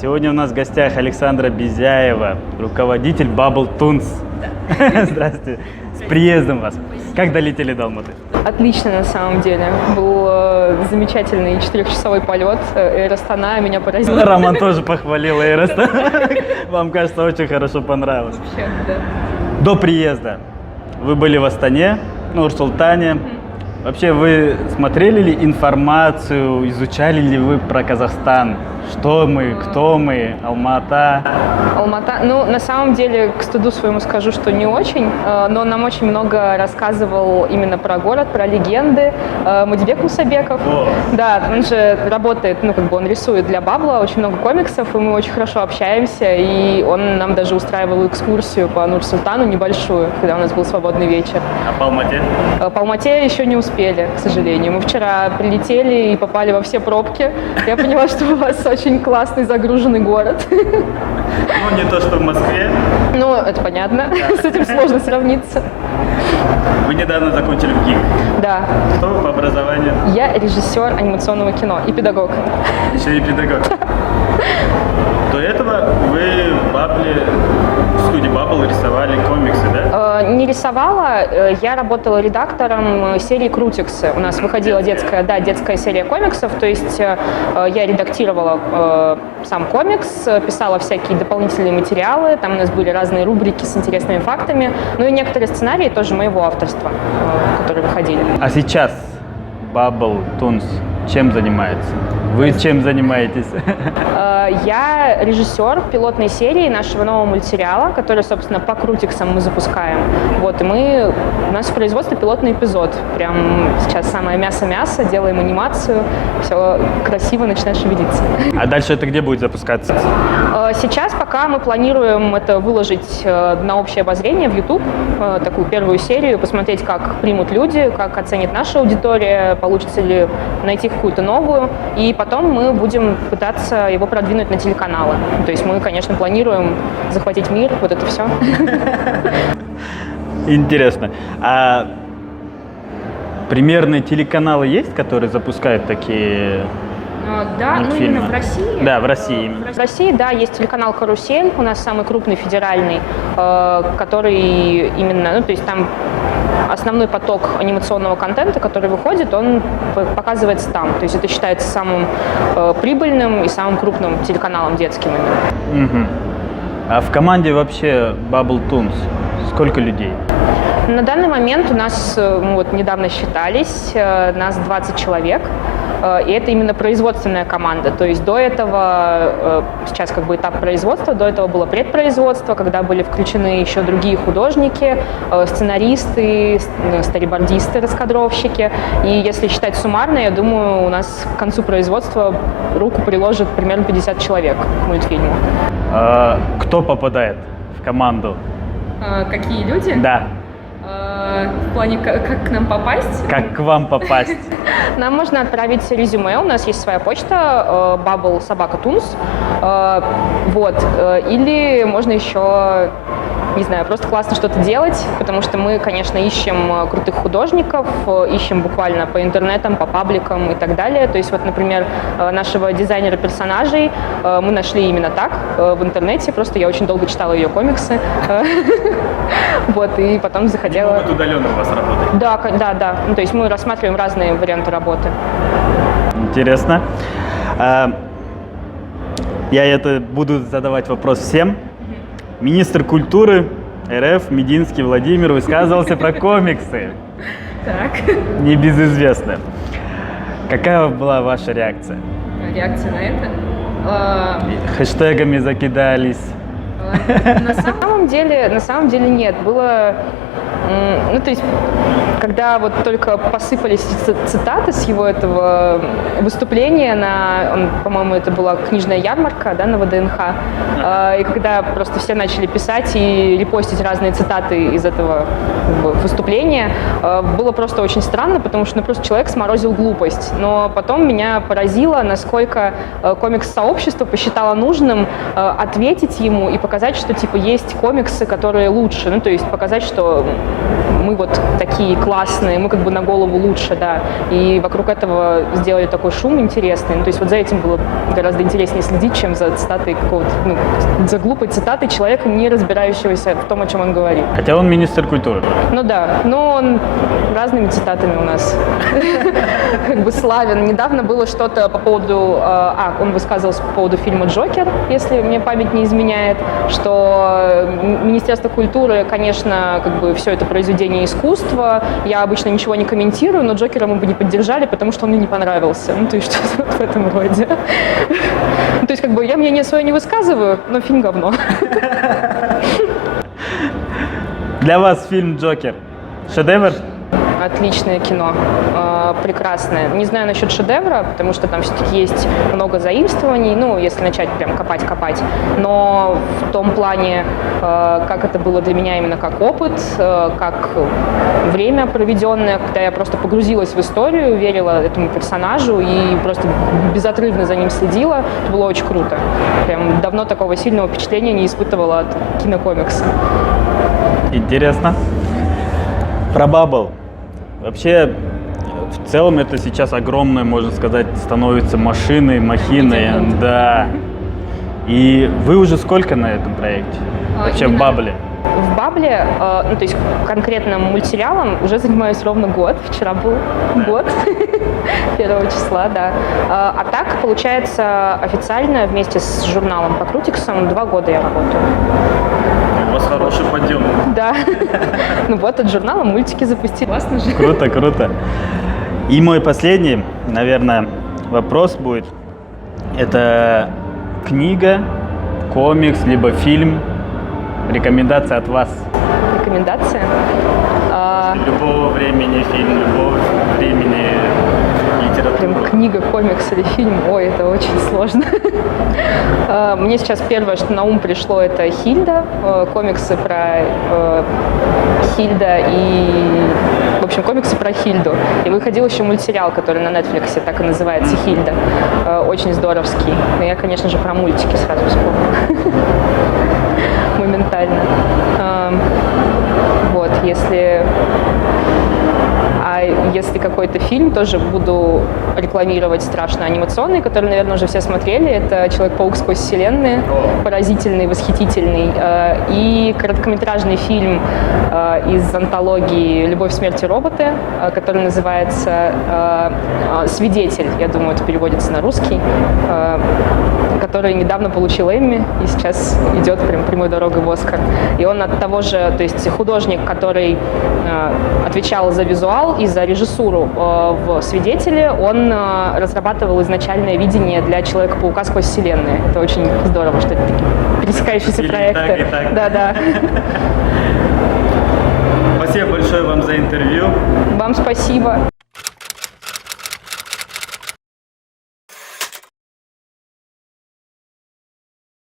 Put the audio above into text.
Сегодня у нас в гостях Александра Безяева, руководитель Bubble Tunes. Здравствуйте, с приездом вас. Как долетели до Алматы? Отлично, на самом деле. Был замечательный 4-часовой полет. Эйр Астана меня поразил. Роман тоже похвалил Эйр Астана. Вам, кажется, очень хорошо понравилось. Вообще, да. До приезда вы были в Астане, Нур-Султане. Вообще, вы смотрели ли информацию, изучали ли вы про Казахстан? Что мы, кто мы, Алмата? Алмата, ну, на самом деле, к стыду своему скажу, что не очень, но нам очень много рассказывал именно про город, про легенды. Мадибек Мусабеков. Да, он же работает, он рисует для Бабла очень много комиксов, и мы очень хорошо общаемся, и он нам даже устраивал экскурсию по Нур-Султану небольшую, когда у нас был свободный вечер. А по Алмате? По Алмате еще не успели, к сожалению. Мы вчера прилетели и попали во все пробки. Я поняла, что у вас очень классный загруженный город. Ну, не то, что в Москве. Ну, это понятно. С этим сложно сравниться. Вы недавно закончили ВГИК. Да. Кто вы по образованию? Я режиссер анимационного кино и педагог. Еще и педагог. До этого вы в Бабле, в студии Bubble рисовали комиксы, да? Не рисовала, я работала редактором серии «Крутиксы». У нас выходила детская серия комиксов, то есть я редактировала сам комикс, писала всякие дополнительные материалы, там у нас были разные рубрики с интересными фактами, ну и некоторые сценарии тоже моего авторства, которые выходили. А сейчас Bubble Tunes чем занимается? Вы чем занимаетесь? Я режиссер пилотной серии нашего нового мультсериала, который, собственно, по крутиксам мы запускаем. Вот, и у нас в производстве пилотный эпизод. Прям сейчас самое мясо-мясо, делаем анимацию, все красиво начинает шевелиться. А дальше это где будет запускаться? Сейчас пока мы планируем это выложить на общее обозрение в YouTube, такую первую серию, посмотреть, как примут люди, как оценит наша аудитория, получится ли найти какую-то новую, и потом мы будем пытаться его продвинуть на телеканалы. То есть мы, конечно, планируем захватить мир, вот это все. Интересно. А примерные телеканалы есть, которые запускают такие Да, мультфильмы? Именно в России. Да, в России. В России, да, есть телеканал «Карусель», у нас самый крупный федеральный, который именно, то есть там основной поток анимационного контента, который выходит, он показывается там. То есть это считается самым прибыльным и самым крупным телеканалом детским именно. Угу. А в команде вообще Bubble Tunes сколько людей? На данный момент у нас, мы недавно считались, нас 20 человек. И это именно производственная команда. То есть до этого, сейчас этап производства, до этого было предпроизводство, когда были включены еще другие художники, сценаристы, сторибордисты, раскадровщики. И если считать суммарно, я думаю, у нас к концу производства руку приложит примерно 50 человек к мультфильму. Кто попадает в команду? Какие люди? Да. В плане, как к нам попасть? Как к вам попасть? Нам можно отправить резюме, у нас есть своя почта, bubble@tunes, или можно еще, не знаю, просто классно что-то делать, потому что мы, конечно, ищем крутых художников, ищем буквально по интернетам, по пабликам и так далее. То есть например, нашего дизайнера персонажей мы нашли именно так, в интернете, просто я очень долго читала ее комиксы, и потом заходила. Могут удаленно у вас работать? Да. То есть мы рассматриваем разные варианты работы. Интересно. Я буду задавать вопрос всем. Министр культуры РФ Мединский Владимир высказывался про комиксы. Так. Небезызвестно. Какая была ваша реакция? Реакция на это? Хэштегами закидались. На самом деле нет. Было, то есть, когда только посыпались цитаты с его этого выступления по-моему, это была книжная ярмарка, на ВДНХ, и когда просто все начали писать и репостить разные цитаты из этого выступления, было просто очень странно, потому что просто человек сморозил глупость. Но потом меня поразило, насколько комикс-сообщество посчитало нужным ответить ему и показать, что есть комиксы, которые лучше, то есть показать, что мы вот такие классные, мы как бы на голову лучше, да. И вокруг этого сделали такой шум интересный. Ну, то есть вот за этим было гораздо интереснее следить, чем за цитатой какого-то, ну, за глупой цитатой человека, не разбирающегося в том, о чем он говорит. Хотя он министр культуры. Ну да, но он разными цитатами у нас как бы славен. Недавно было что-то по поводу... он высказывался по поводу фильма «Джокер», если мне память не изменяет, что Министерство культуры, конечно, как бы все это произведение искусства. Я обычно ничего не комментирую, но «Джокера» мы бы не поддержали, потому что он мне не понравился. Ну, то есть что-то вот в этом роде. Ну, то есть как бы я мнение свое не высказываю, но фильм говно. Для вас фильм «Джокер» шедевр? Отличное кино, прекрасное. Не знаю насчет шедевра, потому что там все-таки есть много заимствований, ну, если начать прям копать. Но в том плане, как это было для меня именно как опыт, как время проведенное, когда я просто погрузилась в историю, верила этому персонажу и просто безотрывно за ним следила, это было очень круто. Прям давно такого сильного впечатления не испытывала от кинокомикса. Интересно. Про Баббл. Вообще, в целом это сейчас огромное, можно сказать, становится махиной, да. И вы уже сколько на этом проекте? Вообще в Баббле? В Баббле, ну то есть конкретно мультсериалом уже занимаюсь ровно год. Вчера был год, 1 числа, да. А так, получается, официально вместе с журналом по Крутиксам 2 года я работаю. У вас хороший подъем. Да. Ну вот, от журнала мультики запустили. Классно же. Круто. И мой последний, наверное, вопрос будет. Это книга, комикс, либо фильм. Рекомендация от вас. Рекомендация? Любого времени фильм, любого времени литература. Прям книга, комикс или фильм. Ой, это очень сложно. Мне сейчас первое, что на ум пришло, это Хильда. Комиксы про Хильда и... В общем, комиксы про Хильду. И выходил еще мультсериал, который на Netflix, так и называется, Хильда. Очень здоровский. Но я, конечно же, про мультики сразу вспомню. Моментально. Вот, если какой-то фильм, тоже буду рекламировать страшно анимационный, который, наверное, уже все смотрели. Это «Человек-паук сквозь вселенные», поразительный, восхитительный. И короткометражный фильм из антологии «Любовь, смерть и роботы», который называется «Свидетель», я думаю, это переводится на русский, который недавно получил Эмми и сейчас идет прям прямой дорогой в Оскар. И он от того же, то есть художник, который отвечал за визуал и за режиссуру в «Свидетеле», он разрабатывал изначальное видение для «Человека-паука сквозь вселенные». Это очень здорово, что это такие пересекающиеся проекты. Так. Да. Спасибо большое вам за интервью. Вам спасибо.